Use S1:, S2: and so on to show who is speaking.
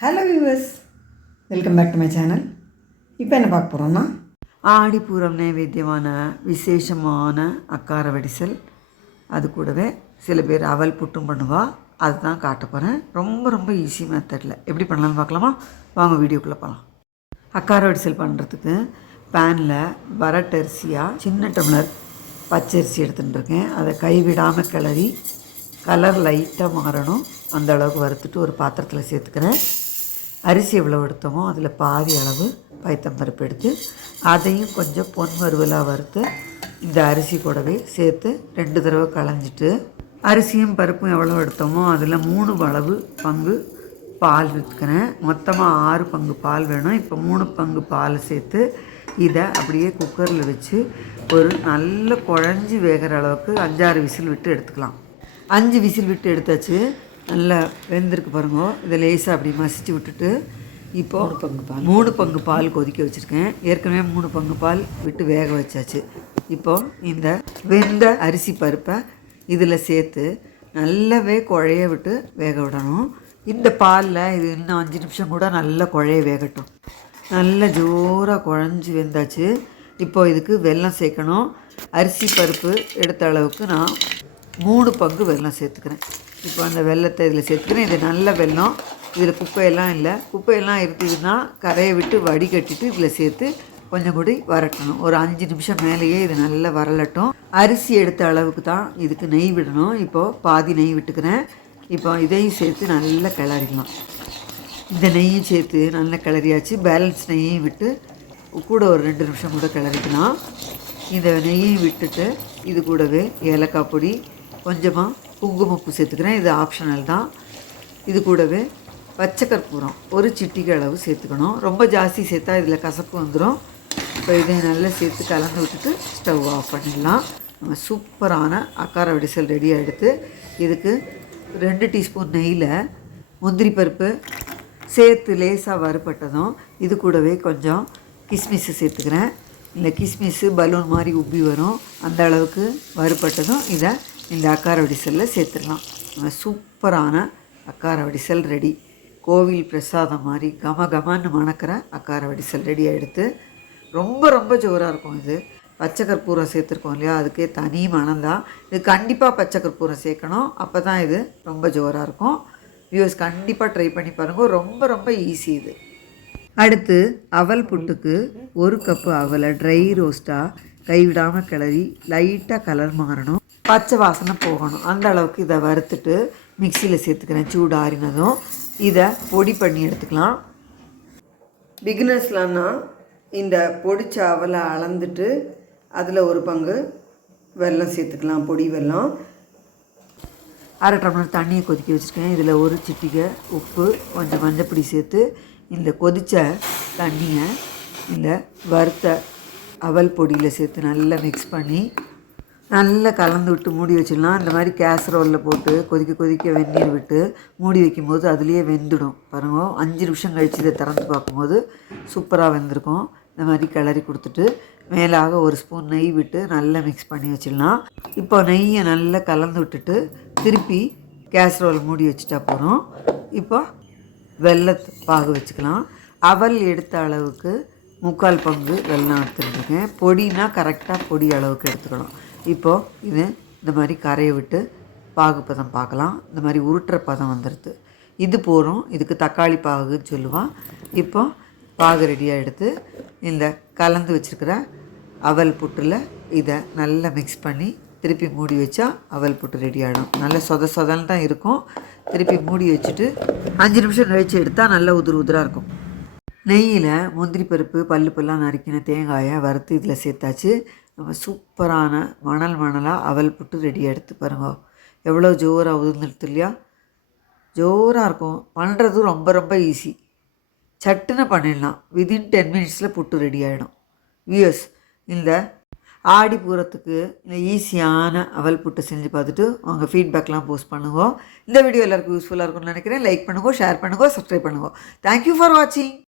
S1: Hello viewers welcome back to my channel இப்போ என்ன பார்க்க போகிறோம்னா
S2: ஆடிப்பூரம் நைவேத்தியமான விசேஷமான அக்கார வடிசல். அது கூடவே சில பேர் அவல் புட்டும் பண்ணுவா. அதுதான் காட்ட போகிறேன் ரொம்ப ரொம்ப ஈஸி மெத்தடில் எப்படி பண்ணலாம்னு பார்க்கலாமா? வாங்க வீடியோக்குள்ளே போகலாம் அக்கார வடிசல் பண்ணுறதுக்கு பேனில் வரட்டரிசியாக சின்ன டம்ளர் பச்சரிசி எடுத்துகிட்டு இருக்கேன். அதை கைவிடாமல் கிளறி கலர் லைட்டாக மாறணும். அந்த அளவுக்கு வறுத்துட்டு ஒரு பாத்திரத்தில் சேர்த்துக்கிறேன். அரிசி எவ்வளோ எடுத்தோமோ அதில் பாதி அளவு பைத்தம்பருப்பு எடுத்து அதையும் கொஞ்சம் பொன் வறுவலாக வறுத்து இந்த அரிசி கூடவே சேர்த்து ரெண்டு தடவை களைஞ்சிட்டு அரிசியும் பருப்பும் எவ்வளோ எடுத்தோமோ அதில் மூணு அளவு பங்கு பால் விற்கிறேன். மொத்தமாக ஆறு பங்கு பால் வேணும். இப்போ மூணு பங்கு பால் சேர்த்து இதை அப்படியே குக்கரில் வச்சு ஒரு நல்ல குழஞ்சி வேகிற அளவுக்கு அஞ்சாறு விசில் விட்டு எடுத்துக்கலாம். அஞ்சு விசில் விட்டு எடுத்தாச்சு. நல்லா வெந்திருக்கு பாருங்க. இதை லேசாக அப்படி மசிச்சு விட்டுட்டு இப்போ பங்கு பால் மூணு பங்கு பால் கொதிக்க வச்சுருக்கேன். ஏற்கனவே மூணு பங்கு பால் விட்டு வேக வச்சாச்சு. இப்போ இந்த வெந்த அரிசி பருப்பை இதில் சேர்த்து நல்லாவே குழைய விட்டு வேக விடணும். இந்த பாலில் இது இன்னும் அஞ்சு நிமிஷம் கூட நல்லா குழைய வேகட்டும். நல்ல ஜோராக குழஞ்சி வெந்தாச்சு. இப்போ இதுக்கு வெல்லம் சேர்க்கணும். அரிசி பருப்பு எடுத்த அளவுக்கு நான் மூணு பங்கு வெல்லம் சேர்த்துக்கிறேன். இப்போ அந்த வெல்லத்தை இதில் சேர்த்துக்கிறேன் இது நல்ல வெல்லம். இதில் குப்பையெல்லாம் இல்லை. குப்பையெல்லாம் இருந்ததுன்னா கரையை விட்டு வடிகட்டிட்டு இதில் சேர்த்து கொஞ்சம் கூடி வரட்டணும். ஒரு அஞ்சு நிமிஷம் மேலேயே இது நல்லா வரலட்டும். அரிசி எடுத்த அளவுக்கு தான் இதுக்கு நெய் விடணும். இப்போது பாதி நெய் விட்டுக்கிறேன். இப்போ இதையும் சேர்த்து நல்லா கிளறிக்கலாம் இந்த நெய்யும் சேர்த்து நல்லா கிளறியாச்சு. பேலன்ஸ் நெய்யையும் விட்டு கூட ஒரு ரெண்டு நிமிஷம் கூட கிளறிக்கலாம். இந்த நெய்யையும் விட்டுட்டு இது கூடவே ஏலக்காய் பொடி கொஞ்சமாக குங்குமப்பூ சேர்த்துக்கிறேன். இது ஆப்ஷனல் தான். இது கூடவே பச்சை கற்பூரம் ஒரு சிட்டிகை அளவு சேர்த்துக்கணும். ரொம்ப ஜாஸ்தி சேர்த்தா இதில் கசப்பு வந்துடும் இப்போ இதை நல்லா சேர்த்து கலந்து விட்டுட்டு ஸ்டவ் ஆஃப் பண்ணிடலாம். நம்ம சூப்பரான அக்கார வடிசல் ரெடியாக எடுத்து இதுக்கு ரெண்டு டீஸ்பூன் நெய்யில் முந்திரி பருப்பு சேர்த்து லேசாக வறுபட்டதும் இது கூடவே கொஞ்சம் கிஸ்மிஸ் சேர்த்துக்கிறேன். இல்லை கிஸ்மிஸ்ஸு பலூன் மாதிரி உப்பி வரும். அந்த அளவுக்கு வறுபட்டதும் இதை இந்த அக்கார வடிசலில் சேர்த்துடலாம். சூப்பரான அக்கார வடிசல் ரெடி. கோவில் பிரசாதம் மாதிரி கம கமான்னு மணக்கிற அக்கார வடிசல் ரெடி எடுத்து ரொம்ப ரொம்ப ஜோராக இருக்கும் இது. பச்சை கற்பூரம் சேர்த்துருக்கோம் இல்லையா? அதுக்கே தனி மணம்தான் இது கண்டிப்பாக பச்சை கற்பூரம் சேர்க்கணும். அப்போ தான் இது ரொம்ப ஜோராக இருக்கும். வியூஸ் கண்டிப்பாக ட்ரை பண்ணி பாருங்கள் ரொம்ப ரொம்ப ஈஸி இது. அடுத்து அவல் புட்டுக்கு ஒரு கப்பு அவலை ட்ரை ரோஸ்ட்டாக கைவிடாமல் கிளறி லைட்டாக கலர் மாறணும். பச்சை வாசனை போகணும். அந்த அளவுக்கு இதை வறுத்துட்டு மிக்சியில் சேர்த்துக்கிறேன். சூடாறினதும். இதை பொடி பண்ணி எடுத்துக்கலாம். பிகினர்ஸ்லாம்னா இந்த பொடிச்ச அவலை அளந்துட்டு அதில் ஒரு பங்கு வெல்லம் சேர்த்துக்கலாம். பொடி வெல்லம். அரை டம்ளர் தண்ணியை கொதிக்க வச்சுருக்கேன். இதில் ஒரு சிட்டிகை உப்பு கொஞ்சம் மஞ்சப்பொடி சேர்த்து இந்த கொதித்த தண்ணியை இந்த வறுத்த அவல் பொடியில் சேர்த்து நல்லா மிக்ஸ் பண்ணி நல்லா கலந்து விட்டு மூடி வச்சிடலாம். இந்த மாதிரி கேசரோலில் போட்டு கொதிக்க கொதிக்க வெந்நீர் விட்டு மூடி வைக்கும்போது அதுலேயே வெந்துடும். பாருங்க அஞ்சு நிமிஷம் கழித்து இதை திறந்து பார்க்கும்போது சூப்பராக வெந்திருக்கும். இந்த மாதிரி கிளறி கொடுத்துட்டு மேலாக ஒரு ஸ்பூன் நெய் விட்டு நல்லா மிக்ஸ் பண்ணி வச்சிடலாம். இப்போ நெய்யை நல்லா கலந்து விட்டுட்டு திருப்பி கேஸ்ரோல் மூடி வச்சுட்டா போகிறோம் இப்போ வெள்ளத்து பாகு வச்சுக்கலாம். அவல் எடுத்த அளவுக்கு முக்கால் பங்கு வெள்ளம் எடுத்துட்டுருக்கேன் பொடினா கரெக்டாக பொடி அளவுக்கு எடுத்துக்கணும். இப்போது இது இந்த மாதிரி கரையை விட்டு பாகு பதம் பார்க்கலாம். இந்த மாதிரி உருட்டுற பதம் வந்துடுது இது போகிறோம் இதுக்கு தக்காளி பாகுன்னு சொல்லுவான் இப்போ பாகு ரெடியாக எடுத்து இந்த கலந்து வச்சுருக்கிற அவல் புட்டில் இதை நல்லா மிக்ஸ் பண்ணி திருப்பி மூடி வச்சா அவல் புட்டு ரெடி ஆகிடும் நல்ல சொத சொதன்னு தான் இருக்கும். திருப்பி மூடி வச்சுட்டு அஞ்சு நிமிஷம் கழித்து எடுத்தால் நல்லா உதிர் உதிராக இருக்கும். நெய்யில் முந்திரி பருப்பு பல்லு பல்லாம் நறுக்கின தேங்காயை வறுத்து இதில் சேர்த்தாச்சு. நம்ம சூப்பரான மணல் மணலாக அவல் புட்டு ரெடியாக எடுத்து பாருங்க. எவ்வளோ ஜோராக உதிர்ந்துடுது இல்லையா? ஜோராக இருக்கும். பண்ணுறது ரொம்ப ரொம்ப ஈஸி சட்டுன்னு பண்ணிடலாம். விதின் டென் மினிட்ஸில் புட்டு ரெடி ஆகிடும் வியூஸ் இந்த ஆடி பூரத்துக்கு இந்த ஈஸியான அவல் புட்டு செஞ்சு பார்த்துட்டு உங்கள் ஃபீட்பேக்லாம் போஸ்ட் பண்ணுவோம் இந்த வீடியோ எல்லாருக்கும் யூஸ்ஃபுல்லாக இருக்கும்னு நினைக்கிறேன். லைக் பண்ணுங்க ஷேர் பண்ணுங்க சப்ஸ்கிரைப் பண்ணுங்க. தேங்க்யூ ஃபார் வாட்சிங்